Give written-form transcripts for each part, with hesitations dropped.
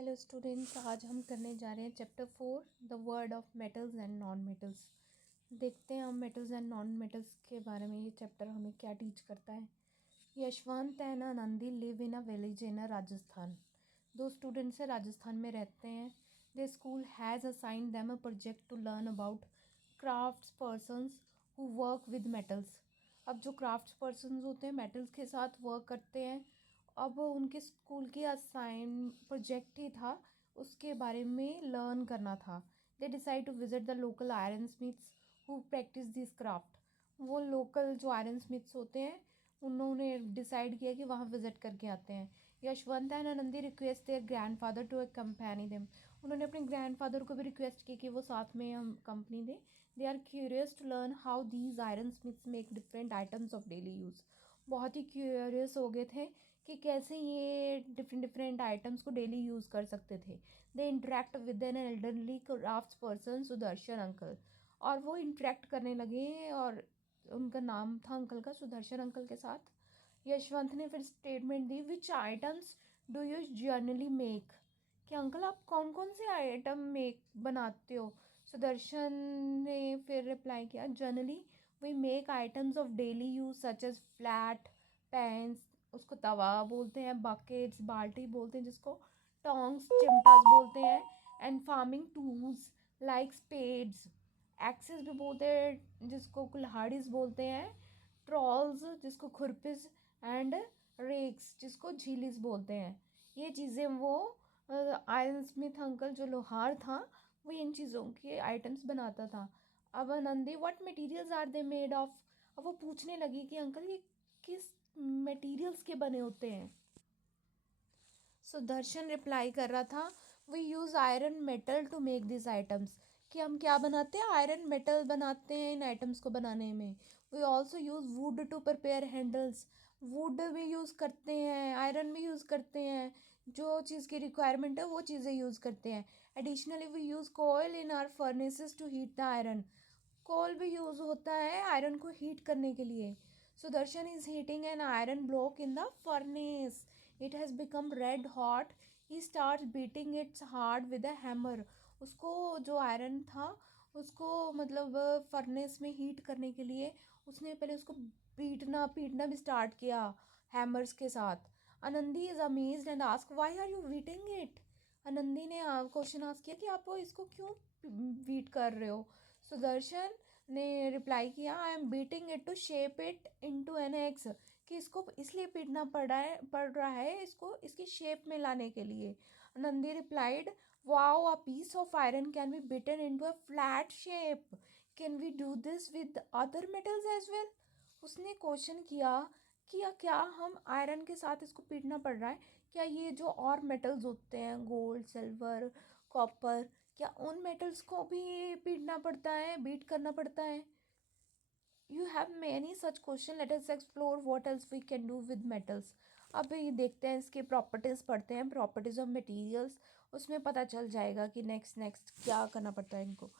Hello students, आज हम करने जा रहे हैं chapter 4 the word of metals and non metals. देखते हैं हम मेटल्स एंड नॉन मेटल्स के बारे में ये चैप्टर हमें क्या टीच करता है। Yashwant and Anandi live in a village in Rajasthan. दो स्टूडेंट्स है, राजस्थान में रहते हैं। The school has assigned them a project to learn about crafts persons who work with metals. अब जो क्राफ्ट्स पर्सनस होते हैं मेटल्स के साथ वर्क करते हैं, अब उनके स्कूल की असाइन प्रोजेक्ट ही था, उसके बारे में लर्न करना था। They decide to visit the local iron smiths who practice this craft. वो लोकल जो आयरन स्मिथ्स होते हैं उन्होंने डिसाइड किया कि वहाँ विजिट करके आते हैं। Yashwant and Anandi request their grandfather to accompany them. उन्होंने अपने ग्रैंडफादर को भी रिक्वेस्ट की कि वो साथ में हम कंपनी दें। They are curious to learn how these iron smiths make different items of daily use. बहुत ही क्यूरियस हो गए थे कि कैसे ये डिफरेंट डिफरेंट आइटम्स को डेली यूज़ कर सकते थे। They interact with an elderly crafts person Sudarshan uncle. और वो इंटरेक्ट करने लगे और उनका नाम था अंकल का सुदर्शन अंकल के साथ। यशवंत ने फिर statement the, which items do you generally make. कि अंकल आप कौन कौन से आइटम मेक बनाते हो। सुदर्शन ने फिर रिप्लाई किया, generally we make items of daily use such as flat pans, उसको तवा बोलते हैं, बकेट्स बाल्टी बोलते हैं जिसको, टोंग्स चिमटास बोलते हैं, and farming tools like spades, axes भी बोलते हैं जिसको कुल्हाड़ीज बोलते हैं, ट्रॉल्स जिसको खुरपिस, एंड रेक्स जिसको झीलिस बोलते हैं। ये चीज़ें वो आयरन स्मिथ अंकल जो लोहार था वो इन चीज़ों के आइटम्स बनाता था। अब Anandi, what materials are they made of. अब वो पूछने लगी कि अंकल ये किस मटेरियल्स के बने होते हैं। सुदर्शन रिप्लाई कर रहा था, we use iron metal to make this items. कि हम क्या बनाते हैं, आयरन मेटल बनाते हैं इन आइटम्स को बनाने में। We also use wood to prepare handles. Wood भी यूज़ करते हैं, आयरन भी यूज़ करते हैं, जो चीज़ की रिक्वायरमेंट है वो चीज़ें यूज़ करते हैं। Additionally we use coal in our furnaces to heat the iron. Coal भी यूज़ होता है आयरन को हीट करने के लिए। Sudarshan is heating an iron block in the furnace. It has become red hot. He start beating it's hard with a hammer. उसको जो iron था उसको मतलब फर्नेस में हीट करने के लिए उसने पहले उसको पीटना पीटना भी स्टार्ट किया हैमर्स के साथ। Anandi is amazed and ask, why are you beating it. Anandi ने क्वेश्चन आस्क किया कि आप इसको क्यों बीट कर रहे हो। सुदर्शन ने रिप्लाई किया, I am beating it to shape it into an axe. कि इसको इसलिए पीटना पड़ रहा है इसको इसकी शेप में लाने के लिए। Nandi replied, wow, a piece of iron can be beaten into a flat shape. Can we do this with other metals as well. उसने क्वेश्चन किया कि क्या हम आयरन के साथ इसको पीटना पड़ रहा है, क्या ये जो और मेटल्स होते हैं गोल्ड सिल्वर कॉपर, क्या उन मेटल्स को भी पीटना पड़ता है, बीट करना पड़ता है। You have many such question, let us explore what else we can do with metals. अब ये देखते हैं, इसके प्रॉपर्टीज़ पढ़ते हैं, प्रॉपर्टीज़ ऑफ मटेरियल्स। उसमें पता चल जाएगा कि नेक्स्ट क्या करना पड़ता है इनको।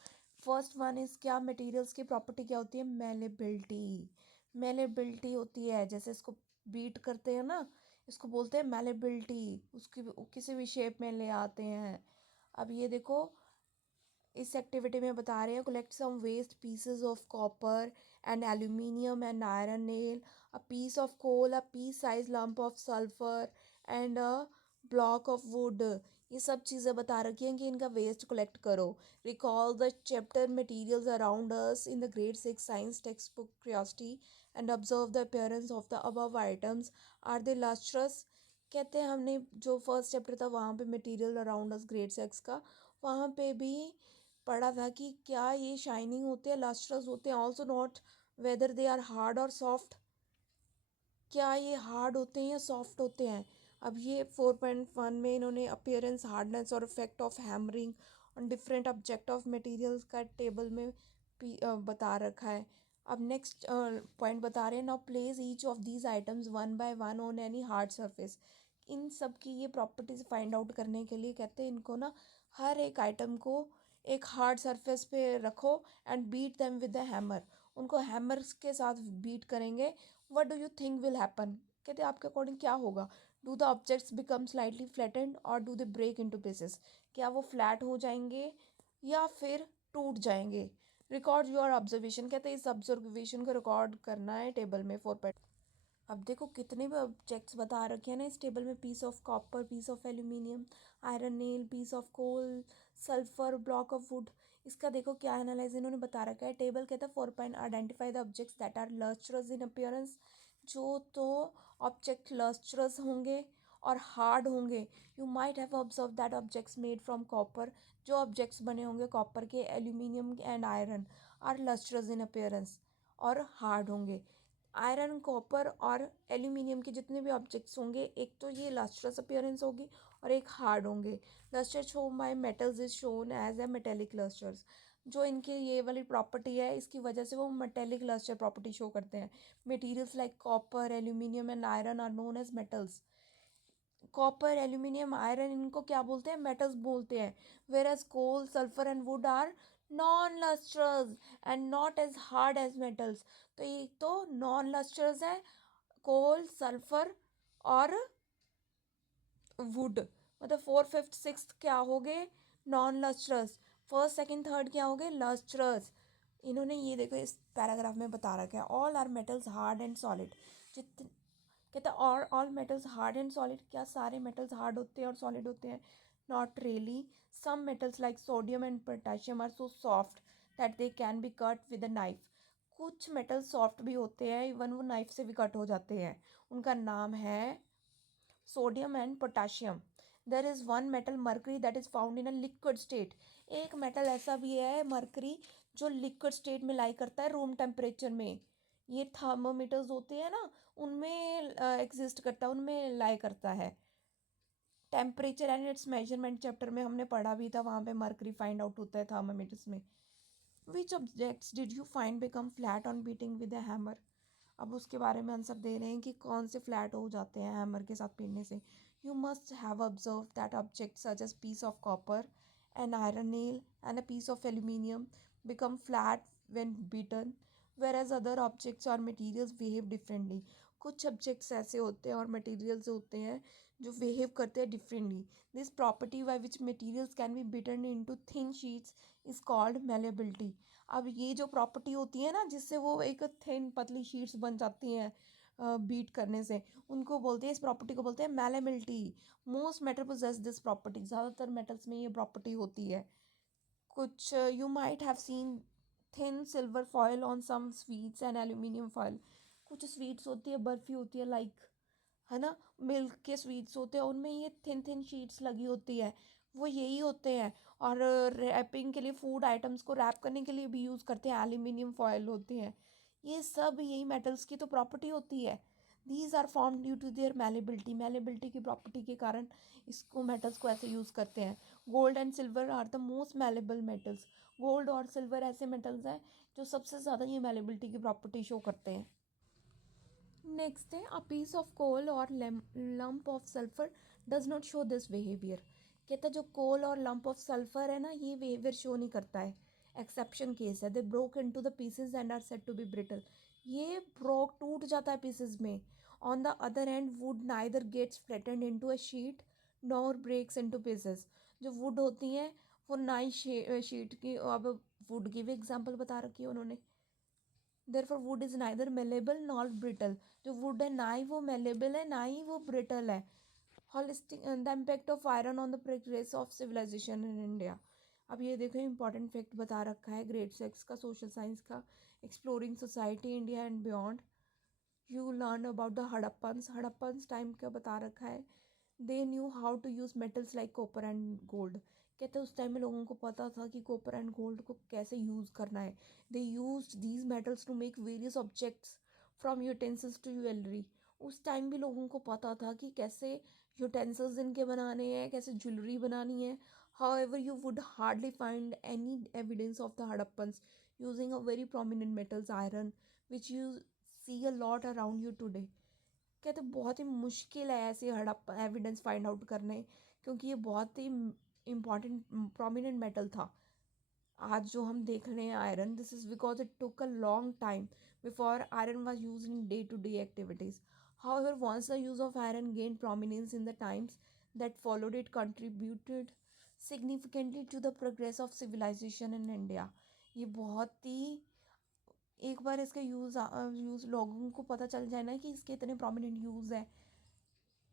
फर्स्ट वन इज़, क्या मटेरियल्स की प्रॉपर्टी क्या होती है, मेलेबिलिटी। मेलेबिलिटी होती है, जैसे इसको बीट करते हैं ना, इसको बोलते हैं मेलेबिलिटी। उसकी किसी भी शेप में ले आते हैं। अब ये देखो, इस एक्टिविटी में बता रहे हैं, collect some waste pieces of copper and aluminium and iron nail, a piece of coal, a piece size lump of sulphur and a block of wood. ये सब चीज़ें बता रखी हैं कि इनका वेस्ट कलेक्ट करो। Recall the chapter materials around us in the grade 6 science text book Curiosity and observe the appearance of the above items, are they lustrous. कहते हैं हमने जो फर्स्ट चैप्टर था वहाँ पे मटेरियल अराउंड अस ग्रेड 6 का, वहाँ पे भी पढ़ा था कि क्या ये शाइनिंग होते हैं, लस्ट्रस होते हैं, also not whether they are hard और सॉफ्ट। क्या ये हार्ड होते हैं या सॉफ्ट होते हैं। अब ये 4.1 में इन्होंने अपीयरेंस, हार्डनेस और effect of hammering on different object of materials का टेबल में बता रखा है। अब नेक्स्ट पॉइंट बता रहे हैं, now place each of these items one by one on any hard surface. इन सब की ये प्रॉपर्टीज फाइंड आउट करने के लिए कहते हैं इनको ना, हर एक आइटम को एक हार्ड सरफेस पे रखो and beat them with the hammer. उनको हैमर्स के साथ बीट करेंगे। What do you think will happen. कहते आपके अकॉर्डिंग क्या होगा। Do the objects become slightly flattened और do they break into pieces, क्या वो फ्लैट हो जाएंगे या फिर टूट जाएंगे। रिकॉर्ड योर ऑब्जर्वेशन, कहते हैं इस ऑब्जर्वेशन को रिकॉर्ड करना है टेबल में 4। अब देखो कितने भी ऑब्जेक्ट्स बता रखे हैं ना इस टेबल में, piece of copper, piece of aluminium, iron nail, piece of coal, sulphur, block of wood. इसका देखो क्या एनालाइज इन्होंने बता रखा है। टेबल कहता है 4 identify the objects that are lustrous in appearance, जो तो ऑब्जेक्ट लस्ट्रस होंगे और हार्ड होंगे। You might have observe that objects made from copper, जो ऑब्जेक्ट्स बने होंगे कॉपर के, aluminium and iron are lustrous in appearance और हार्ड होंगे। आयरन, कॉपर और एल्यूमिनियम के जितने भी ऑब्जेक्ट्स होंगे, एक तो ये लस्ट्रस अपीयरेंस होगी और एक हार्ड होंगे। Lustre show by metals is shown as a metallic lustres, जो इनके ये वाली प्रॉपर्टी है इसकी वजह से वो मेटेलिक लस्टर प्रॉपर्टी शो करते हैं। Materials like copper, aluminium and iron are known as metals. Copper, aluminium, iron, इनको क्या बोलते हैं, मेटल्स बोलते हैं। Whereas coal, sulphur and wood are non lustrous and not as hard as metals. तो ये तो नॉन लस्ट्रस है, कोल, सल्फर और वुड। मतलब 4, 5, 6 क्या हो गए, non lustrous. First, second, third क्या हो गए, लस्ट्रस। इन्होंने ये देखो इस पैराग्राफ में बता रखा है, all are metals hard and solid. जितने, कहता है और all metals hard and solid, क्या सारे मेटल्स हार्ड होते हैं और सॉलिड होते हैं, not really. Some metals like sodium and potassium are so soft that they can be cut with a knife. कुछ मेटल सॉफ्ट भी होते हैं, इवन वो नाइफ से भी कट हो जाते हैं। उनका नाम है sodium and potassium. There is one metal mercury that is found in a liquid state. एक मेटल ऐसा भी है मर्करी जो लिक्विड स्टेट में लाई करता है रूम टेम्परेचर में। ये थर्मोमीटर्स होते हैं ना, उनमें एग्जिस्ट करता है, उनमें लाई करता है। Temperature and it's measurement chapter में हमने पढ़ा भी था, वहाँ पे मर्करी फाइंड आउट होता है थर्मोमीटर्स में। Which objects did you find become flat on beating with a hammer. अब उसके बारे में आंसर दे रहे हैं कि कौन से फ्लैट हो जाते हैं हैमर के साथ पीटने से। You must have observe that object such as piece of copper, an iron nail and a piece of aluminium become flat when beaten, whereas other objects or materials behave differently। कुछ objects ऐसे होते हैं और materials होते हैं जो behave करते हैं differently. This property by which materials can be beaten into thin sheets is called malleability. अब ये जो प्रॉपर्टी होती है ना जिससे वो एक थिन पतली शीट्स बन जाती हैं बीट करने से, उनको बोलते हैं, इस प्रॉपर्टी को बोलते हैं malleability. Most metal possess this property, ज़्यादातर मेटल्स में ये प्रॉपर्टी होती है। कुछ you might have seen thin silver foil on some sweets and aluminium foil. कुछ स्वीट्स होती है, बर्फ़ी होती है लाइक, है ना, मिल्क के स्वीट्स होते हैं, उनमें ये थिन थिन शीट्स लगी होती है, वो यही होते हैं। और रैपिंग के लिए, फूड आइटम्स को रैप करने के लिए भी यूज़ करते हैं, एल्यूमिनियम फॉयल होती हैं। ये सब यही मेटल्स की तो प्रॉपर्टी होती है। These are form due to their malleability, malleability की प्रॉपर्टी के कारण इसको मेटल्स को ऐसे यूज़ करते हैं। Gold and silver are the most malleable metals. Gold और सिल्वर ऐसे मेटल्स हैं जो सबसे ज़्यादा ये मेलेबिलिटी की प्रॉपर्टी शो करते हैं। नेक्स्ट है, अ पीस ऑफ कोल और lump of sulphur does not show this behaviour. कहता है जो कोल और लंप ऑफ सल्फर है ना, ये बिहेवियर शो नहीं करता है, एक्सेप्शन केस है। They broke into the pieces and are said to be brittle. ये ब्रोक टूट जाता है पीसेस में। On the other end wood neither gets flattened into a sheet nor breaks into pieces. जो वुड होती हैं वो ना ही शीट की, अब वुड की भी एग्जाम्पल बता रखी है उन्होंने। Therefore would is neither malleable nor brittle. जो वुड है ना ही वो मेलेबल है ना ही वो ब्रिटल है। Holistic the impact of iron on the progress of civilization in India. अब ये देखो इंपॉर्टेंट फैक्ट बता रखा है ग्रेड 6 का, सोशल साइंस का, exploring society India and beyond. You learn about the Harappans. Harappans time का बता रखा है। They knew how to use metals like copper and gold. कहते हैं उस टाइम में लोगों को पता था कि कॉपर एंड गोल्ड को कैसे यूज़ करना है। They use these metals to make various objects from utensils to jewellery. उस टाइम भी लोगों को पता था कि कैसे यूटेंसिल्स इनके बनाने हैं, कैसे ज्वेलरी बनानी है। However, you would hardly find any evidence of the Hadappans using a very prominent metals iron, which you see a lot around you today। कहते बहुत ही मुश्किल है ऐसे हड़प्पा एविडेंस फाइंड आउट करने, क्योंकि ये बहुत ही इम्पॉर्टेंट प्रोमिनेंट मेटल था। आज जो हम देख रहे हैं iron, this is because it took a long time before iron was use in day to day activities. However, once the use of iron gained prominence in the times that followed, it contributed significantly to the progress of civilization in India. ये बहुत ही, एक बार इसका use लोगों को पता चल जाए ना कि इसके इतने प्रोमिनेंट यूज़ है,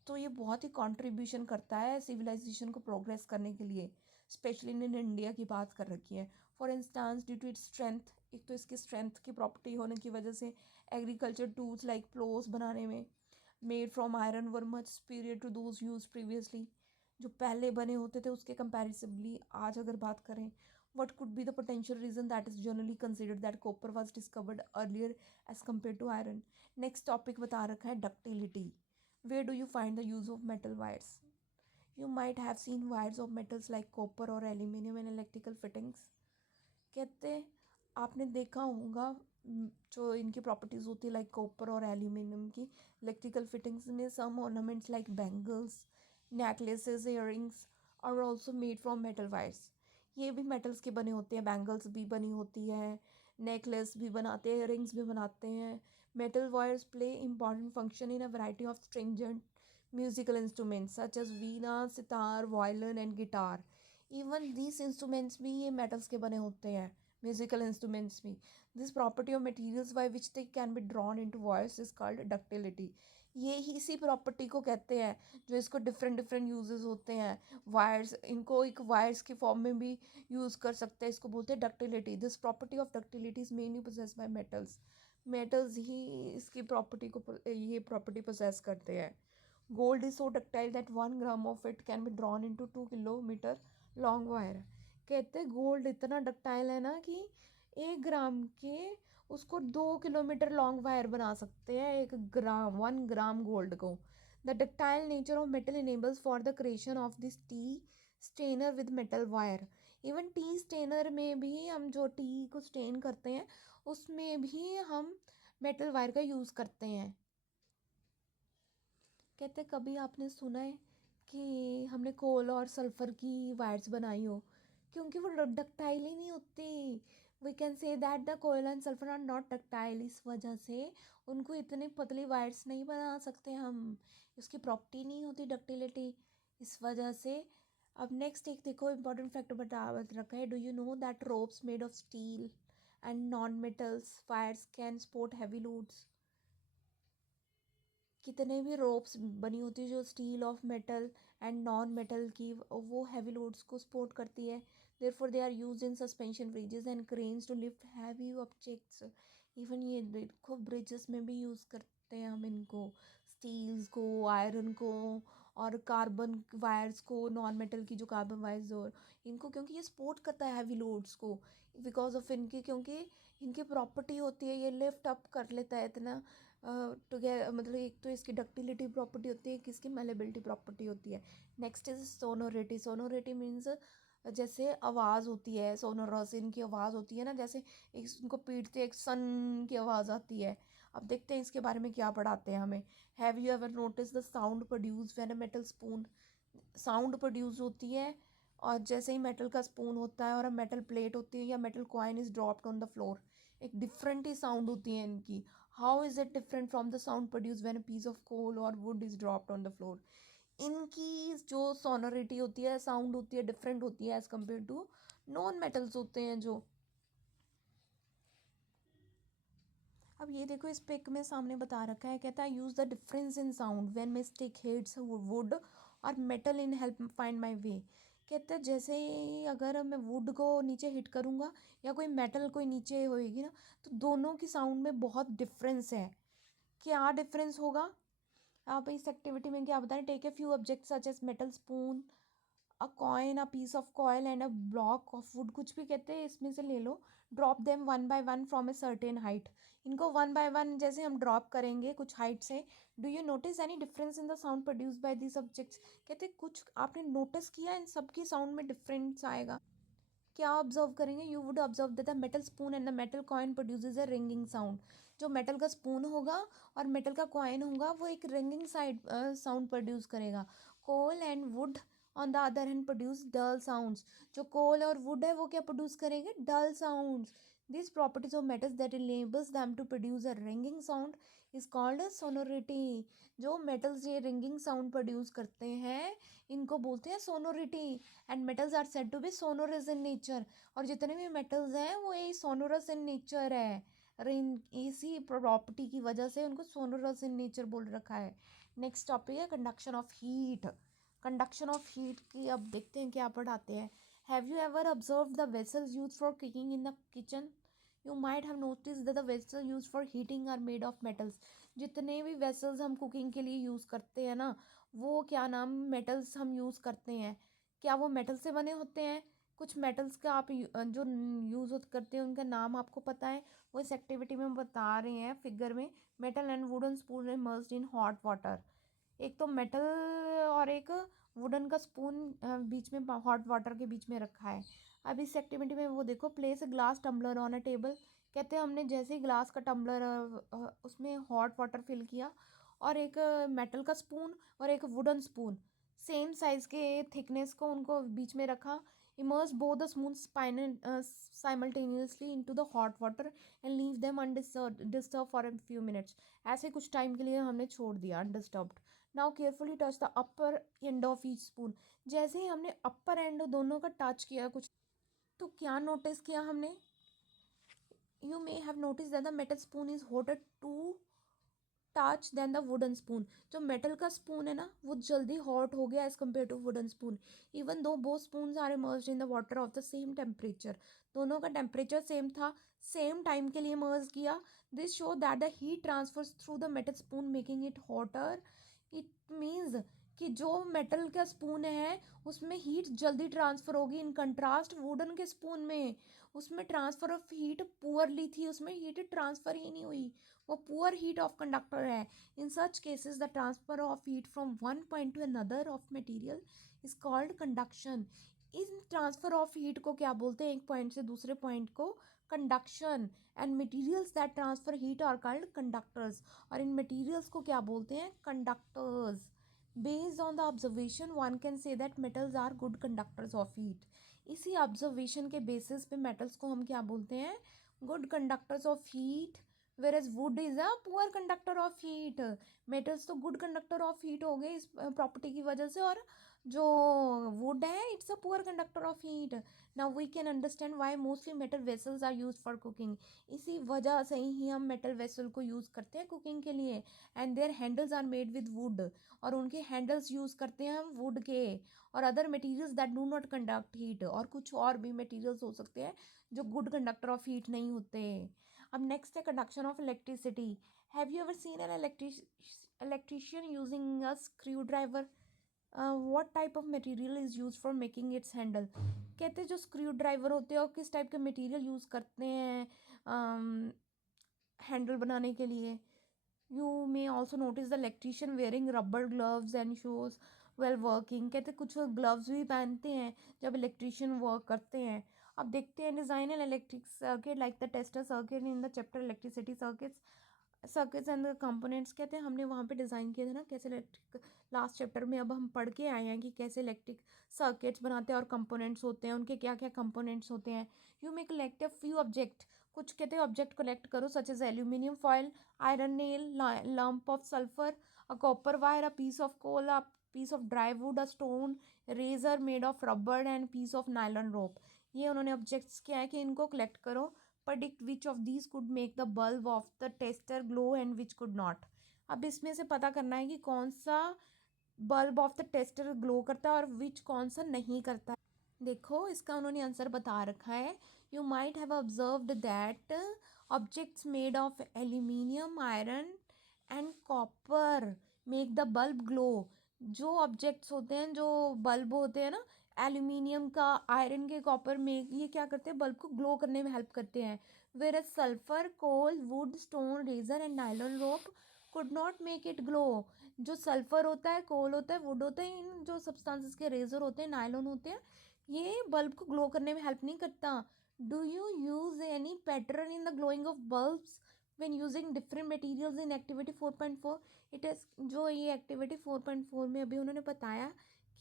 तो ये बहुत ही कंट्रीब्यूशन करता है सिविलाइजेशन को प्रोग्रेस करने के लिए, स्पेशली इन इंडिया की बात कर रखी है. For instance due to its strength, एक तो इसकी स्ट्रेंथ की प्रॉपर्टी होने की वजह से एग्रीकल्चर टूल्स लाइक प्लोस बनाने में made from iron were much superior to those use previously. जो पहले बने होते थे उसके कंपैरेटिवली आज अगर बात करें, what could be the potential reason that is generally considered that copper was discovered earlier as compared to iron. Next topic बता रखा है ductility. Where do you find the use of metal wires? You might have seen wires of metals like copper or aluminum in electrical fittings. कहते आपने देखा होगा जो इनकी properties होती है लाइक कॉपर और एल्यूमिनियम की इलेक्ट्रिकल फिटिंग्स में some ornaments like bangles, necklaces, earrings are also made from metal wires. ये भी मेटल्स के बने होते हैं, बैंगल्स भी बनी होती है, नेकलेस भी बनाते हैं, इयररिंग्स भी बनाते हैं. Metal wires play important function in a variety of stringent musical instruments such as veena, sitar, violin and guitar. Even these instruments भी ये मेटल्स के बने होते हैं, म्यूजिकल इंस्ट्रूमेंट्स भी. This property of materials by which they can be drawn into wires is called ductility. ये ही इसी प्रॉपर्टी को कहते हैं जो इसको डिफरेंट डिफरेंट यूजेस होते हैं. वायर्स, इनको एक वायर्स की फॉर्म में भी यूज़ कर सकते हैं, इसको बोलते हैं ductility. This property of ductility is mainly possess by metals. Metals ही इसकी प्रॉपर्टी को ये प्रॉपर्टी पोजेस करते हैं. Gold is so ductile that 1 gram of it can be drawn into 2 kilometre long wire. कहते गोल्ड इतना डक्टाइल है ना कि 1 ग्राम के उसको 2 किलोमीटर लॉन्ग वायर बना सकते हैं, 1 ग्राम गोल्ड को. The ductile nature of metal enables for the creation of this tea strainer with metal wire. Even tea strainer में भी हम जो टी को स्टेन करते हैं उसमें भी हम मेटल वायर का यूज़ करते हैं. कहते कभी आपने सुना है कि हमने कोल और सल्फ़र की वायर्स बनाई हो, क्योंकि वो डक्टाइल ही नहीं होती. We can say that the coal and sulphur are not ductile. इस वजह से उनको इतनी पतली वायर्स नहीं बना सकते हम, उसकी प्रॉपर्टी नहीं होती डक्टिलिटी, इस वजह से. अब नेक्स्ट एक देखो इंपॉर्टेंट फैक्ट बता रखा है. Do you know that ropes made of steel and non metals wires can support heavy loads. कितने भी रोप्स बनी होती है जो steel of metal and non metal की, वो हैवी लोड्स को सपोर्ट करती है. Therefore they are used in suspension bridges and cranes to lift heavy objects. Even ये देखो ब्रिजेस में भी यूज़ करते हैं हम इनको, स्टील्स को, आयरन को और कार्बन वायर्स को, नॉन मेटल की जो कार्बन वायर्स और इनको, क्योंकि ये सपोर्ट करता है हैवी लोड्स को बिकॉज ऑफ इनकी, क्योंकि इनकी प्रॉपर्टी होती है ये लिफ्ट अप कर लेता है इतना टुगेदर. मतलब एक तो इसकी डक्टिलिटी प्रॉपर्टी होती है, किसकी मेलेबिलिटी प्रॉपर्टी होती है. Next is sonority. Sonority means जैसे आवाज़ होती है, सोनोरस इनकी आवाज़ होती है ना, जैसे एक उनको पीटते एक सन की आवाज़ आती है. अब देखते हैं इसके बारे में क्या पढ़ाते हैं हमें. Have you ever notice the sound produce when a metal spoon. Sound produce होती है और जैसे ही मेटल का स्पून होता है और अ मेटल प्लेट होती है या metal coin is dropped on the floor, एक डिफरेंट ही साउंड होती है इनकी. How is it different from the sound produce when a piece of coal और wood is dropped on the floor. इनकी जो सोनोरिटी होती है, साउंड होती है, डिफरेंट होती है as compare to non metals होते हैं जो. अब ये देखो इस पिक में सामने बता रखा है, कहता है use the difference in sound when mistake hits wood और metal in help find my way. कहता है जैसे ही अगर मैं वुड को नीचे हिट करूँगा या कोई मेटल कोई नीचे होएगी ना, तो दोनों की साउंड में बहुत डिफरेंस है. क्या डिफरेंस होगा? आप इस एक्टिविटी में क्या बताएं. Take a few object such as metal spoon, a coin, a piece of coil and a block of wood, कुछ भी कहते हैं इसमें से ले लो. Drop them one by one from a certain height. इनको वन बाय वन जैसे हम ड्रॉप करेंगे कुछ हाइट से. Do you notice any difference in the sound produce by this objects. कहते कुछ आपने नोटिस किया इन सबकी साउंड में डिफरेंस आएगा. क्या ऑब्जर्व करेंगे. You would observe that the metal spoon and the metal coin produces a ringing sound. जो मेटल का स्पून होगा और मेटल का कॉइन होगा वो एक रिंगिंग साइड साउंड प्रोड्यूस करेगा. Coal and wood on the other hand produce dull sounds. जो कोल और वुड है वो क्या प्रोड्यूस करेंगे, dull sounds. These properties of metals that enables them to produce a ringing sound is called a sonority. जो metals ये ringing sound produce करते हैं इनको बोलते हैं sonority. And metals are said to be sonorous in nature. और जितने भी metals हैं वो ये sonorous in nature है. इसी प्रॉपर्टी की वजह से उनको sonorous in nature बोल रखा है. नेक्स्ट टॉपिक है conduction of heat. Conduction of heat की अब देखते हैं क्या पढ़ाते हैं. Have you ever observe the vessels use for cooking in the kitchen? You might have notice that the vessel use for heating are made of metals. जितने भी vessels हम कुकिंग के लिए यूज़ करते हैं ना वो क्या नाम मेटल्स हम यूज़ करते हैं. क्या वो मेटल से बने होते हैं? कुछ मेटल्स का आप जो यूज़ करते हैं उनका नाम आपको पता है. वो इस एक्टिविटी में बता रहे हैं फिगर में. Metal and wooden spoon immersed in hot water. एक तो मेटल और एक वुडन का स्पून बीच में हॉट वाटर के बीच में रखा है. अब इस एक्टिविटी में वो देखो place glass tumbler on a table. कहते हैं हमने जैसे ही ग्लास का टम्बलर उसमें हॉट वाटर फिल किया और एक मेटल का स्पून और एक वुडन स्पून सेम साइज़ के थिकनेस को उनको बीच में रखा. Immerse both the spoon simultaneously into the hot water and leave them undisturb for a few minutes. ऐसे कुछ टाइम के लिए हमने छोड़ दिया undisturbed. Now carefully touch the upper end of each spoon. जैसे ही हमने अपर एंड दोनों का टच किया कुछ तो क्या नोटिस किया हमने. You may have notice that the metal spoon is hotter to touch than the wooden spoon. जो मेटल का स्पून है ना वो जल्दी हॉट हो गया as compare to wooden spoon. Even though both spoons are immersed in the water of the same temperature. दोनों का टेम्परेचर सेम था सेम टाइम के लिए इमर्स किया. This show that the heat transfers through the metal spoon making it hotter. It means कि जो metal का spoon है उसमें हीट जल्दी ट्रांसफ़र होगी. इन कंट्रास्ट वुडन के स्पून में उसमें ट्रांसफ़र ऑफ हीट पुअरली थी. उसमें हीट ट्रांसफ़र ही नहीं हुई. वो पुअर हीट ऑफ कंडक्टर है. In such cases the transfer of heat from one point to another of material is called conduction. इन ट्रांसफ़र ऑफ हीट को क्या बोलते हैं एक पॉइंट से दूसरे पॉइंट को. Conduction. And materials that transfer heat are called conductors. और इन मटेरियल्स को क्या बोलते हैं conductors. Based on the observation one can say that metals are good conductors of heat. इसी ऑब्जर्वेशन के बेसिस पे मेटल्स को हम क्या बोलते हैं good conductors of heat. Whereas wood is a poor conductor of heat. Metals तो good conductor of heat हो गए इस प्रॉपर्टी की वजह से और जो वुड है it's a poor conductor of heat. Now we can understand why mostly metal vessels are use for cooking. इसी वजह से ही हम मेटल वेसल को यूज़ करते हैं कुकिंग के लिए. And their handles are made with wood. और उनके हैंडल्स यूज़ करते हैं हम वुड के. और other materials that do not conduct heat. और कुछ और भी मटेरियल्स हो सकते हैं जो गुड कंडक्टर ऑफ हीट नहीं होते. अब नेक्स्ट है conduction of electricity. Have you ever seen an electrician using a screw driver. What type of material is use for making it's handle. कहते हैं जो स्क्रू ड्राइवर होते हैं और किस टाइप के मटेरियल यूज़ करते हैं हैंडल बनाने के लिए. You may also notice the electrician wearing rubber gloves and shoes well working. कहते कुछ ग्लव्स भी पहनते हैं जब इलेक्ट्रिशियन वर्क करते हैं. अब देखते हैं design an electric circuit like the tester circuit in the chapter electricity circuits and the components. कहते हैं हमने वहाँ पे डिज़ाइन किए थे ना कैसे इलेक्ट्रिक लास्ट चैप्टर में. अब हम पढ़ के आए हैं कि कैसे इलेक्ट्रिक सर्किट्स बनाते हैं और कंपोनेंट्स होते हैं उनके क्या क्या कंपोनेंट्स होते हैं. You may collect a few object. कुछ कहते हैं ऑब्जेक्ट कलेक्ट करो such as aluminium foil iron nail, lump of sulfur, a copper wire, a piece of coal, a piece of dry wood, a stone, razor made of rubber and piece of nylon rope. ये उन्होंने objects क्या है कि इनको collect करो. predict which of these could make the bulb of the tester glow and which could not. अब इसमें से पता करना है कि कौन सा bulb of the tester glow करता है और विच कौन सा नहीं करता. देखो इसका उन्होंने आंसर बता रखा है. You might have observed that objects made of aluminium iron and copper make the bulb glow. जो ऑब्जेक्ट्स होते हैं जो बल्ब होते हैं ना एल्यूमिनियम का आयरन के कॉपर में ये क्या करते हैं बल्ब को ग्लो करने में हेल्प करते हैं. Where sulphur coal wood stone razor and nylon rope could not make it glow. जो सल्फर होता है कोल होता है वुड होता है इन जो सब्सटेंसेस के रेजर होते हैं नायलॉन होते हैं ये बल्ब को ग्लो करने में हेल्प नहीं करता. Do you use any pattern in the glowing of bulbs when using different materials in activity 4.4. It is जो ये एक्टिविटी 4.4 में अभी उन्होंने बताया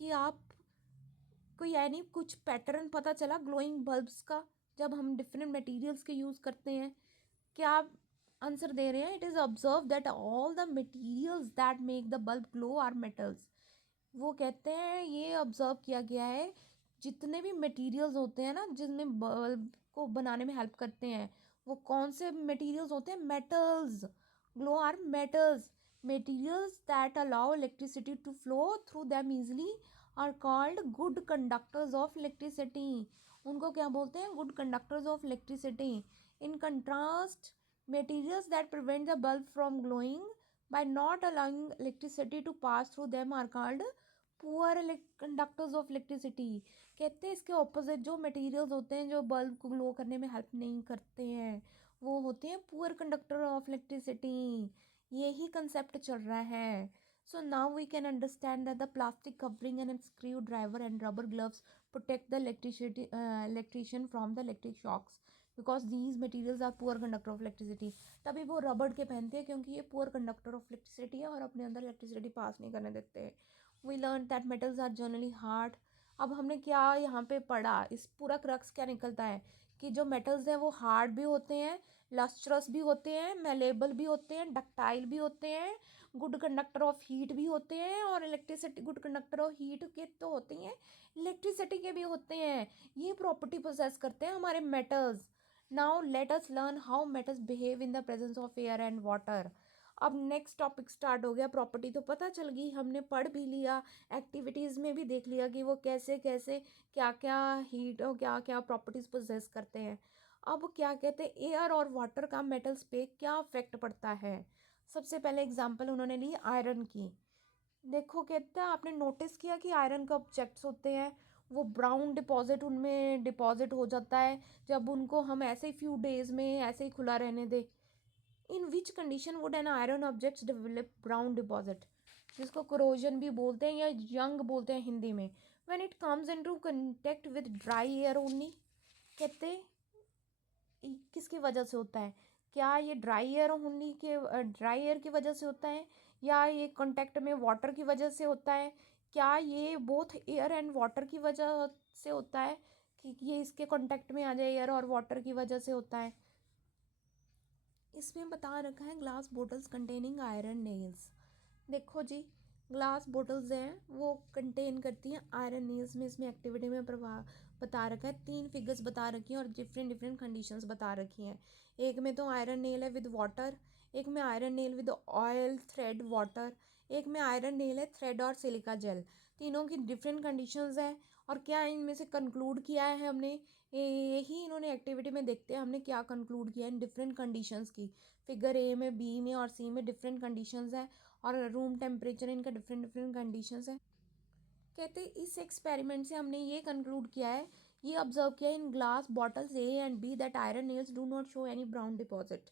कि आप कोई यानी कुछ पैटर्न पता चला ग्लोइंग बल्ब्स का जब हम डिफरेंट मटेरियल्स के यूज़ करते हैं? क्या आंसर दे रहे हैं? It is observe that all the materials that make the bulb glow are metals. वो कहते हैं ये ऑब्जर्व किया गया है, जितने भी मटेरियल्स होते हैं ना जिनमें बल्ब को बनाने में हेल्प करते हैं, वो कौन से मटेरियल्स होते हैं? Metals. Glow are metals. Materials that allow electricity to flow through them easily are called good conductors of electricity. उनको क्या बोलते हैं? Good conductors of electricity. In contrast, materials that prevent the bulb from glowing by not allowing electricity to pass through them are called poor conductors of electricity. कहते हैं इसके opposite जो materials होते हैं जो बल्ब को ग्लो करने में हेल्प नहीं करते हैं, वो होते हैं पुअर कंडक्टर ऑफ इलेक्ट्रिसिटी। यही कंसेप्ट चल रहा है। So now we can understand that the plastic covering and screwdriver and rubber gloves protect the electrician from the electric shocks because these materials are poor conductor of electricity. तभी वो रबड़ के पहनते हैं क्योंकि ये पुअर कंडक्टर ऑफ इलेक्ट्रिसिटी है और अपने अंदर इलेक्ट्रिसिटी पास नहीं करने देते हैं। We learn that metals are generally hard. अब हमने क्या यहाँ पे पढ़ा? इस पूरा क्रक्स क्या निकलता है कि जो मेटल्स हैं वो हार्ड भी होते हैं, लस्ट्रस भी होते हैं, मेलेबल भी होते हैं, डक्टाइल भी होते हैं, गुड कंडक्टर ऑफ हीट भी होते हैं, और electricity good conductor of heat के तो होते हैं, इलेक्ट्रिसिटी के भी होते हैं। ये प्रॉपर्टी पोजेस करते हैं हमारे metals. Now let us learn how metals behave in the presence of air and water. अब नेक्स्ट टॉपिक स्टार्ट हो गया। प्रॉपर्टी तो पता चल गई, हमने पढ़ भी लिया, एक्टिविटीज़ में भी देख लिया कि वो कैसे कैसे क्या क्या हीट और क्या क्या प्रॉपर्टीज़ पोजेस करते हैं। अब क्या कहते हैं, एयर और वाटर का मेटल्स पे क्या इफेक्ट पड़ता है? सबसे पहले एग्जांपल उन्होंने ली आयरन की। देखो कहता है आपने नोटिस किया कि आयरन के ऑब्जेक्ट्स होते हैं वो ब्राउन डिपॉजिट उनमें डिपॉजिट हो जाता है जब उनको हम ऐसे ही फ्यू डेज में ऐसे ही खुला रहने दे। In which condition would an iron objects develop brown deposit, जिसको क्रोजन भी बोलते हैं या यंग बोलते हैं हिंदी में, when it comes into contact with dry air only. कहते किसकी वजह से होता है? क्या ये ड्राई एयर ओनली के ड्राई एयर की वजह से होता है, या ये कांटेक्ट में वाटर की वजह से होता है? क्या ये बोथ एयर एंड वाटर की वजह से होता है कि ये इसके कांटेक्ट में आ जाए, एयर और वाटर की वजह से होता है? इसमें बता रखा है glass bottles containing iron nails. देखो जी, ग्लास बोटल्स हैं वो कंटेन करती हैं आयरन नेल्स में। इसमें एक्टिविटी में प्रभाव बता रखा है, 3 फिगर्स बता रखी हैं और डिफरेंट डिफरेंट कंडीशंस बता रखी हैं। एक में तो आयरन नेल है विद वाटर, एक में iron nail with oil thread water, एक में आयरन नेल है थ्रेड और सिलिका जेल। तीनों की डिफरेंट कंडीशंस हैं। और क्या इनमें से कंक्लूड किया है हमने? यही इन्होंने एक्टिविटी में देखते हैं हमने क्या कंक्लूड किया इन डिफरेंट कंडीशंस की। फिगर ए में, बी में और सी में डिफरेंट कंडीशंस हैं और रूम टेम्परेचर इनका डिफरेंट डिफरेंट कंडीशंस है। कहते हैं इस एक्सपेरिमेंट से हमने ये कंक्लूड किया है, ये ऑब्जर्व किया in glass bottles A and B that iron nails do not show any brown deposit.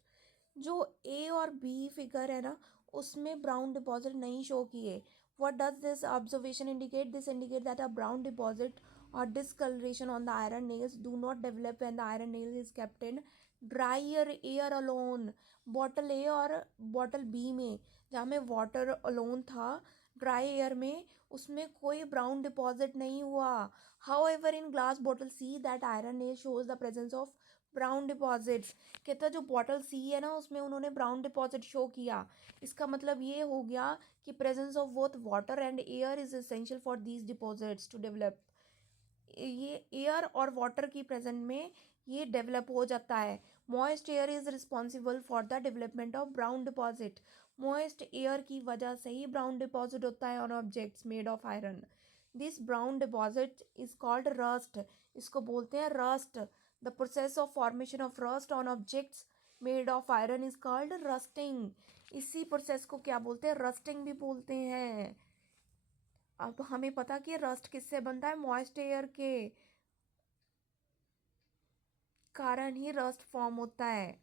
जो ए और बी फिगर है ना, उसमें ब्राउन डिपॉजिट नहीं शो किए। What does this observation indicate? This indicate that a brown deposit और discoloration on the iron nails do not develop when the iron nail is kept in drier air alone। Bottle A और bottle B में जहाँ में water alone था dry air में, उसमें कोई brown deposit नहीं हुआ। However in glass bottle C that iron nail shows the presence of brown deposits. कहता जो बॉटल सी है ना उसमें उन्होंने ब्राउन डिपॉजिट शो किया। इसका मतलब ये हो गया कि presence of both water and air is essential for these deposits to develop. ये एयर और वाटर की प्रेजेंट में ये डेवलप हो जाता है। Moist air is responsible for the development of brown deposit. Moist air की वजह से ही ब्राउन डिपॉजिट होता है on objects made of iron. This brown deposit is called rust. इसको बोलते हैं rust. The process of formation of rust on objects made of iron is called rusting. इसी प्रोसेस को क्या बोलते हैं? रस्टिंग भी बोलते हैं। अब हमें पता कि रस्ट किससे बनता है? मॉइस्ट एयर के कारण ही रस्ट फॉर्म होता है।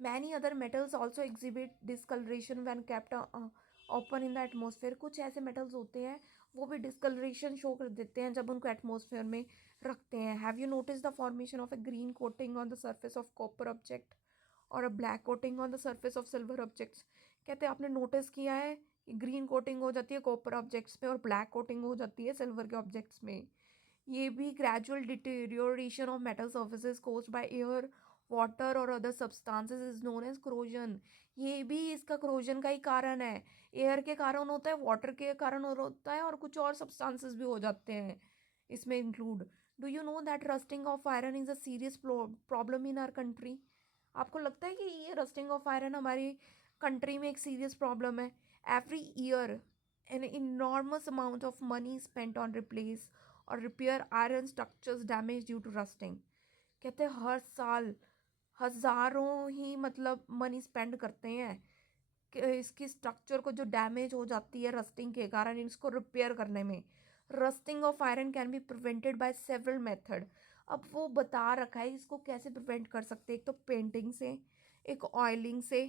Many other metals also exhibit discolouration when kept open in the atmosphere. कुछ ऐसे मेटल्स होते हैं वो भी डिस्कलरेशन शो कर देते हैं जब उनको एटमोसफेयर में रखते हैं। Have you notice the formation of a green coating on the surface of copper object और a black coating on the surface of silver objects? कहते हैं आपने नोटिस किया है कि ग्रीन कोटिंग हो जाती है कॉपर ऑब्जेक्ट्स पे और ब्लैक कोटिंग हो जाती है सिल्वर के ऑब्जेक्ट्स में। ये भी gradual deterioration of metal surfaces caused by air, water और other substances is known as corrosion. ये भी इसका क्रोजन का ही कारण है। एयर के कारण होता है, वाटर के कारण होता है, और कुछ और सब्सटेंसेस भी हो जाते हैं इसमें include. Do you know that rusting of iron is a serious problem in our country? आपको लगता है कि ये रस्टिंग ऑफ आयरन हमारी कंट्री में एक सीरियस प्रॉब्लम है? Every year an enormous amount of money spent on replace और repair iron structures damage due to rusting. कहते हैं हर साल हजारों ही मतलब मनी स्पेंड करते हैं कि इसकी स्ट्रक्चर को जो डैमेज हो जाती है रस्टिंग के कारण, इसको रिपेयर करने में। Rusting of iron can be prevented by several method. अब वो बता रखा है इसको कैसे प्रिवेंट कर सकते हैं। एक तो पेंटिंग से, एक ऑयलिंग से,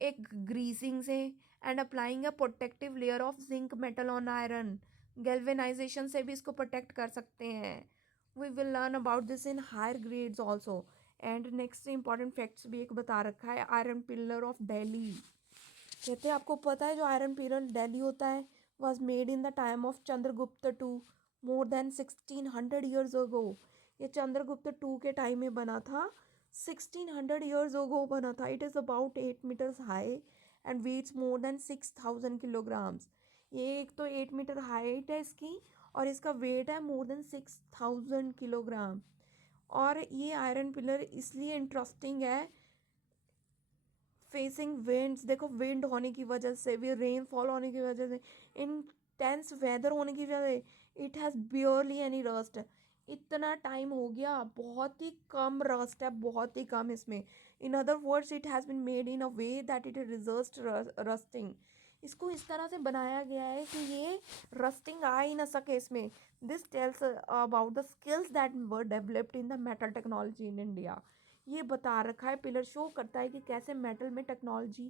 एक ग्रीसिंग से, and applying a protective layer of zinc metal on iron. Galvanisation से भी इसको प्रोटेक्ट कर सकते हैं। We will learn about this in higher grades also. And next important facts भी एक बता रखा है, आयरन पिलर ऑफ दिल्ली। कहते हैं आपको पता है जो आयरन पिलर दिल्ली होता है was made in the time of Chandragupta two, more than 1600 years ago. ये चंद्रगुप्त टू के टाइम में बना था, 1600 ईयर्स अगो बना था। It is about 8 metres high and weighs more than 6000 kilograms. ये एक तो 8 मीटर हाइट है इसकी, और इसका वेट है मोर देन 6000 किलोग्राम। और ये आयरन पिलर इसलिए इंटरेस्टिंग है, फेसिंग विंड्स, देखो विंड होने की वजह से भी, रेनफॉल होने की वजह से, इंटेंस वेदर होने की वजह से it has barely any rust. इतना टाइम हो गया, बहुत ही कम रस्ट है, बहुत ही कम इसमें। In other words it has been made in a way that it resist rusting. इसको इस तरह से बनाया गया है कि ये रस्टिंग आ ही ना सके इसमें। This tells about the skills that were developed in the metal technology in India. ये बता रखा है, पिलर शो करता है कि कैसे मेटल में टेक्नोलॉजी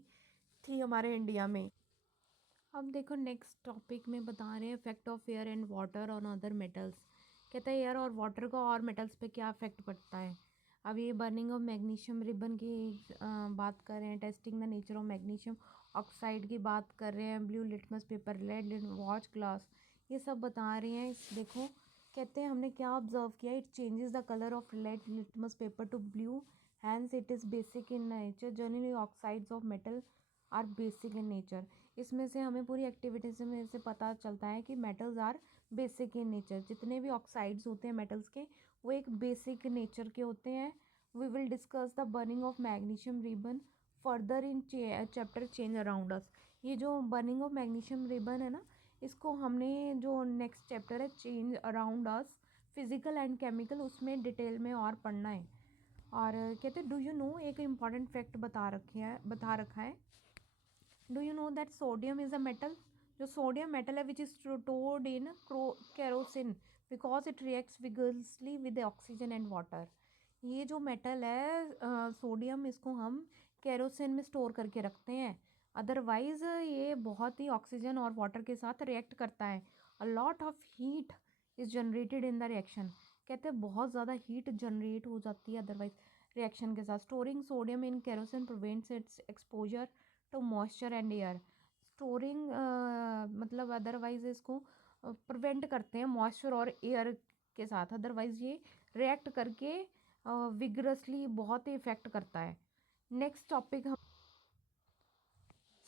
थी हमारे इंडिया में। अब देखो नेक्स्ट टॉपिक में बता रहे हैं effect of air and water on other metals. कहता है एयर और वाटर का और मेटल्स पे क्या इफेक्ट पड़ता है। अब ये बर्निंग ऑफ मैग्नीशियम रिबन की बात कर रहे हैं, testing the nature of magnesium oxide की बात कर रहे हैं, blue litmus paper, red watch glass, ये सब बता रहे हैं। देखो कहते हैं हमने क्या ऑब्जर्व किया, it changes the colour of red litmus paper to blue, hence it is basic in nature. Generally oxides of metal are basic in nature. इसमें से हमें पूरी एक्टिविटीज में से पता चलता है कि metals are basic in nature. जितने भी ऑक्साइड्स होते हैं मेटल्स के, वो एक बेसिक नेचर के होते हैं। We will discuss the burning of magnesium ribbon further in chapter change around us. ये जो बर्निंग ऑफ मैग्नीशियम रिबन है ना, इसको हमने जो नेक्स्ट चैप्टर है change around us, physical and chemical, उसमें डिटेल में और पढ़ना है। और कहते हैं डू यू नो, एक इम्पॉर्टेंट फैक्ट बता रखा है, do you know that sodium is a metal. जो सोडियम मेटल है which is stored in kerosene because it reacts vigorously with oxygen and water. ये जो मेटल है सोडियम, इसको हम केरोसिन में स्टोर करके रखते हैं, अदरवाइज ये बहुत ही ऑक्सीजन और वाटर के साथ रिएक्ट करता है। A lot of heat is generated in the reaction. कहते हैं बहुत ज़्यादा हीट जनरेट हो जाती है अदरवाइज रिएक्शन के साथ। Storing sodium in kerosene prevents its exposure to moisture and air. Storing मतलब अदरवाइज इसको प्रिवेंट करते हैं मॉइस्चर और एयर के साथ, अदरवाइज ये रिएक्ट करके विगरसली बहुत ही इफेक्ट करता है। नेक्स्ट टॉपिक हम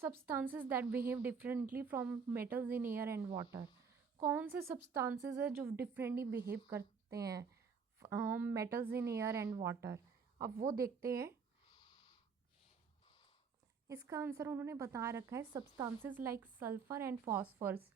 substances that behave differently from metals in air and water. कौन से सब्सटेंसेस है जो डिफरेंटली बिहेव करते हैं metals in air and water, अब वो देखते हैं। इसका आंसर उन्होंने बता रखा है, substances like sulphur and phosphorus.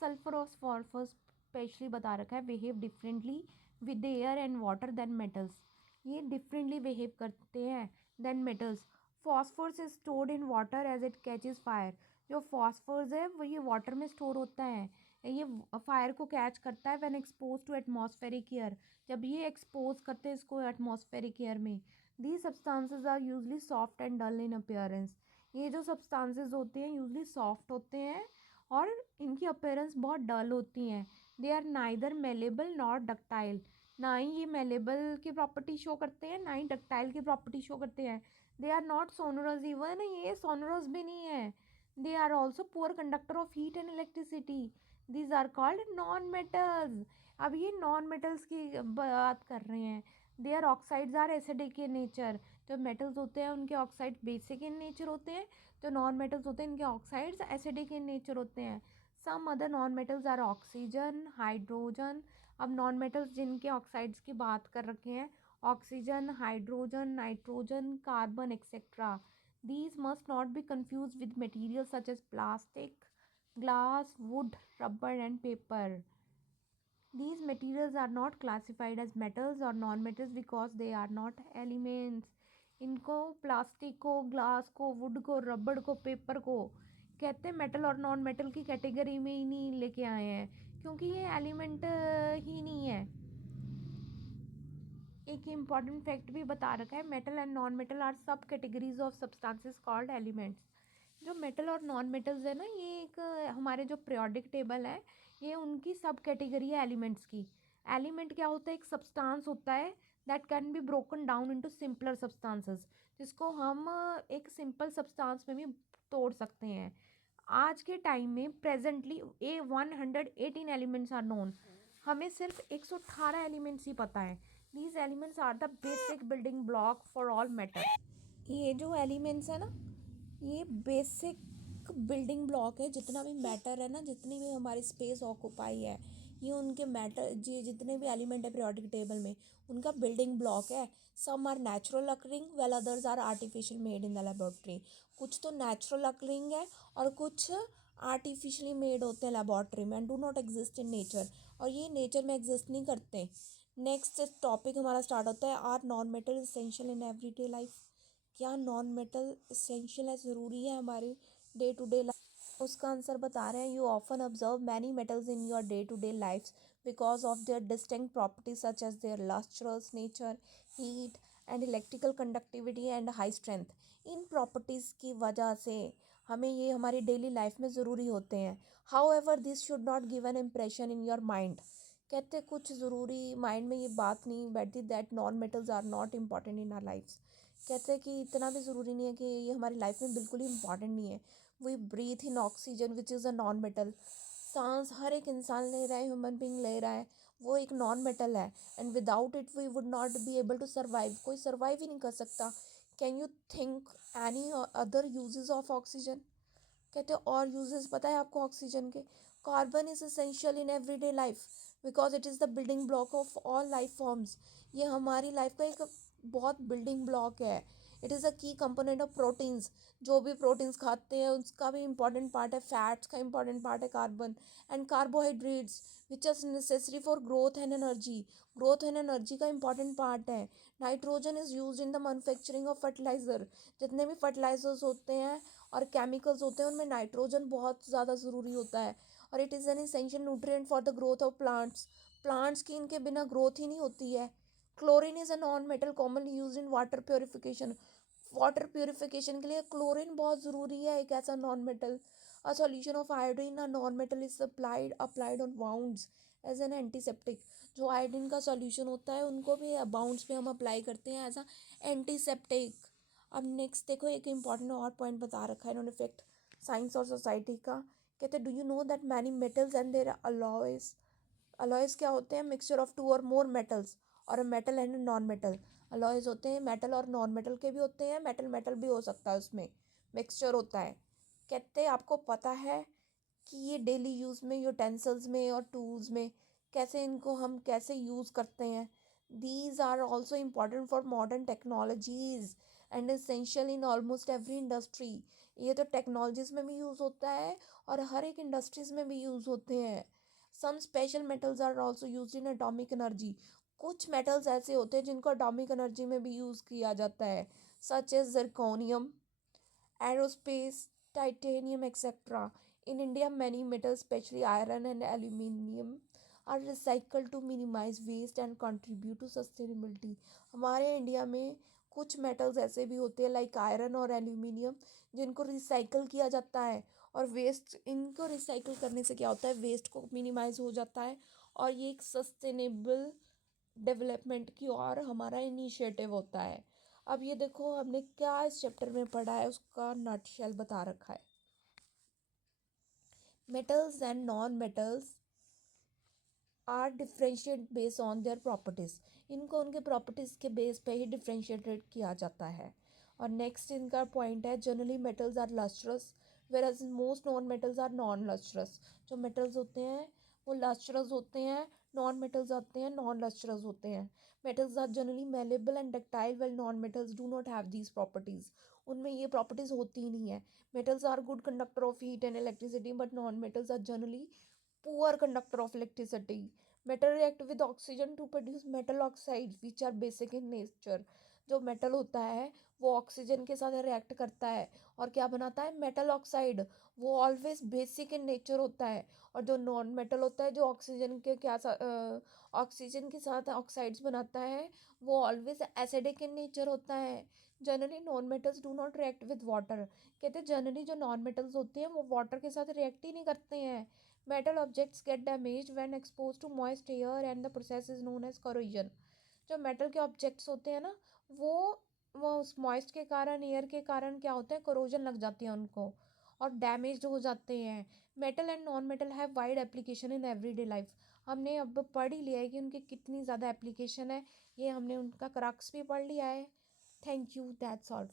Sulphur और फॉस्फरस स्पेशली बता रखा है behave differently with air and water than metals. ये डिफरेंटली बिहेव करते हैं than metals. Phosphorus is stored in water as it catches fire. जो फॉस्फरस है वो ये वाटर में स्टोर होता है, ये फायर को कैच करता है when expose to atmospheric air. जब ये एक्सपोज करते हैं इसको एटमॉस्फेरिक एयर में। These substances are usually soft and dull in appearance. ये जो सब्सटेंसेस होते हैं यूजली सॉफ्ट होते हैं और इनकी अपीयरेंस बहुत डल होती हैं। They are neither malleable nor ductile. ना ही ये मेलेबल की प्रॉपर्टी शो करते हैं, ना ही डक्टाइल की प्रॉपर्टी शो करते हैं। They are not sonorous, even ये सोनोरस भी नहीं है। They are also poor conductor of heat and electricity. These are called non metals. अब ये नॉन मेटल्स की बात कर रहे हैं। Their oxides are acidic in nature. जो मेटल्स होते हैं उनके ऑक्साइड बेसिक इन नेचर होते हैं, जो नॉन मेटल्स होते हैं इनके ऑक्साइड्स एसिडिक इन नेचर होते हैं। Some other non metals are oxygen, hydrogen. अब नॉन मेटल्स जिनके ऑक्साइड्स की बात कर रखे हैं, oxygen, hydrogen, nitrogen, carbon etcetera. These must not be confused with materials such as plastic, glass, wood, rubber, and paper. These materials are not classified as metals or non-metals because they are not elements. इनको plastic को, glass को, would को, रबड़ को, paper को कहते हैं metal और नॉन मेटल की कैटेगरी में ही नहीं लेके आए हैं, क्योंकि ये एलिमेंट ही नहीं है। एक इम्पॉर्टेंट फैक्ट भी बता रखा है, metal and non metal are sub categories of substances called elements. जो मेटल और नॉन मेटल्स है ना, ये एक हमारे जो पीरियोडिक टेबल है, ये उनकी सब कैटेगरी है एलिमेंट्स की। एलिमेंट क्या होता है? एक सब्सटेंस होता है that can be broken down into simpler substances, जिसको हम एक सिंपल सब्सटेंस में भी तोड़ सकते हैं। आज के टाइम में प्रेजेंटली 118 एलिमेंट्स आर नोन। हमें सिर्फ 118 एलिमेंट्स ही पता है। These elements are the basic building block for all matter. ये जो एलिमेंट्स है ना, ये बेसिक बिल्डिंग ब्लॉक है। जितना भी मैटर है ना, जितनी भी हमारी स्पेस ऑक्यूपाई है, ये उनके मैटर, जितने भी एलिमेंट है पीरियोडिक टेबल में, उनका बिल्डिंग ब्लॉक है। Some are natural occurring while others are artificial made in the laboratory. कुछ तो नेचुरल अकरिंग है और कुछ आर्टिफिशियली मेड होते हैं लेबोरेटरी में, and do not exist in nature, और ये नेचर में एग्जिस्ट नहीं करते। नेक्स्ट टॉपिक हमारा स्टार्ट होता है, are non metal essential in everyday life. क्या नॉन मेटल इसेंशियल है, ज़रूरी है हमारे डे टू डे लाइफ? उसका आंसर बता रहे हैं, you often observe many metals in your day to day life because of their distinct properties such as their lustrous nature, heat and electrical conductivity and high strength. इन properties की वजह से हमें ये हमारी डेली लाइफ में ज़रूरी होते हैं। However this should not give an impression in your mind. कहते कुछ ज़रूरी माइंड में ये बात नहीं बैठती that non metals are not important in our life. कहते हैं कि इतना भी ज़रूरी नहीं है कि ये हमारी लाइफ में बिल्कुल ही इम्पॉर्टेंट नहीं है। We breathe in oxygen which is a non metal. सांस हर एक इंसान ले रहा है, ह्यूमन बींग ले रहा है, वो एक नॉन मेटल है, and without it we would not be able to survive. कोई सर्वाइव ही नहीं कर सकता। Can you think any other uses of oxygen? कहते हैं और यूजेस पता है आपको ऑक्सीजन के? Carbon is essential in everyday life because it is the building block of all life forms. ये हमारी लाइफ का एक बहुत बिल्डिंग ब्लॉक है। It is a key component of proteins. जो भी प्रोटीन्स खाते हैं उसका भी इंपॉर्टेंट पार्ट है, फैट्स का इंपॉर्टेंट पार्ट है carbon, and carbohydrates which is necessary for growth and energy. Growth and energy का इंपॉर्टेंट पार्ट है। Nitrogen is use in the manufacturing of fertiliser. जितने भी फर्टिलाइजर्स होते हैं और केमिकल्स होते हैं, उनमें नाइट्रोजन बहुत ज़्यादा ज़रूरी होता है, और it is an essential nutrient for the growth of plants. Plants की इनके बिना ग्रोथ ही नहीं होती है। Chlorine is a non metal commonly use in water purification. Water purification के लिए क्लोरीन बहुत ज़रूरी है, एक ऐसा non metal. A solution of iodine a non metal is applied on wounds as an antiseptic. जो आयोडीन का सॉल्यूशन होता है उनको भी बाउंड्स पे हम अप्लाई करते हैं एज अ एंटीसेप्टिक। अब नेक्स्ट देखो, एक इंपॉर्टेंट और पॉइंट बता रखा है इन्होंने फैक्ट साइंस और सोसाइटी का। कहते हैं, do you know that many metals and their alloys. Alloys क्या होते हैं? Mixture of two or more metals or metal and non metal. Alloys होते हैं मेटल और नॉन मेटल के भी होते हैं, मेटल मेटल भी हो सकता है, उसमें मिक्सचर होता है। कहते हैं आपको पता है कि ये डेली यूज़ में, यूटेंसिल्स में और टूल्स में कैसे इनको हम कैसे यूज़ करते हैं। These are also important for modern technologies and essential in almost every industry. ये तो टेक्नोलॉजीज में भी यूज़ होता है और हर एक इंडस्ट्रीज में भी यूज़ होते हैं। Some special metals are also use in atomic energy. कुछ मेटल्स ऐसे होते हैं जिनको एटॉमिक एनर्जी में भी यूज़ किया जाता है, such as zirconium, aerospace, titanium, etc. In India, many metals, especially iron and aluminium, are recycled to minimize waste and contribute to sustainability. हमारे इंडिया में कुछ मेटल्स ऐसे भी होते हैं लाइक आयरन और एल्यूमिनियम, जिनको रिसाइकल किया जाता है, और वेस्ट, इनको रिसाइकल करने से क्या होता है? वेस्ट को मिनिमाइज हो जाता है, और ये एक सस्टेनेबल डेवलपमेंट की ओर हमारा इनिशिएटिव होता है। अब ये देखो हमने क्या इस चैप्टर में पढ़ा है, उसका नटशेल बता रखा है। Metals and non metals are differentiate base on their properties. इनको उनके प्रॉपर्टीज़ के बेस पे ही डिफ्रेंशिएटेड किया जाता है। और नेक्स्ट इनका पॉइंट है generally metals are lustrous where most non metals are non lustrous. जो मेटल्स होते हैं वो लस्ट्रस होते हैं, नॉन मेटल्स होते हैं नॉन लस्ट्रस होते हैं। Metals are generally malleable and ductile while non metals do not have these properties. उनमें ये प्रॉपर्टीज़ होती ही नहीं है। Metals are good conductor of heat and electricity but non metals are generally poor conductor of electricity. Metal react with oxygen to produce metal oxides which are basic in nature. जो metal होता है वो oxygen के साथ react करता है और क्या बनाता है, मेटल ऑक्साइड। वो ऑलवेज बेसिक इन नेचर होता है। और जो नॉन मेटल होता है जो ऑक्सीजन के ऑक्सीजन के साथ ऑक्साइड्स बनाता है वो ऑलवेज एसिडिक इन नेचर होता है। Generally non metals do not react with water. कहते हैं जनरली जो नॉन मेटल्स होते हैं वो वाटर के साथ रिएक्ट ही नहीं करते हैं। Metal objects get damaged when exposed to moist air and the process is known as corrosion. जो मेटल के ऑब्जेक्ट्स होते हैं ना वो उस मॉइस्ट के कारण, एयर के कारण क्या होता है, करोजन लग जाती है उनको और डैमेज हो जाते हैं। Metal and non metal have wide application in everyday life. हमने अब पढ़ ही लिया है कि उनकी कितनी ज़्यादा एप्लीकेशन है। ये हमने उनका क्रक्स भी पढ़ लिया है। Thank you, that's all.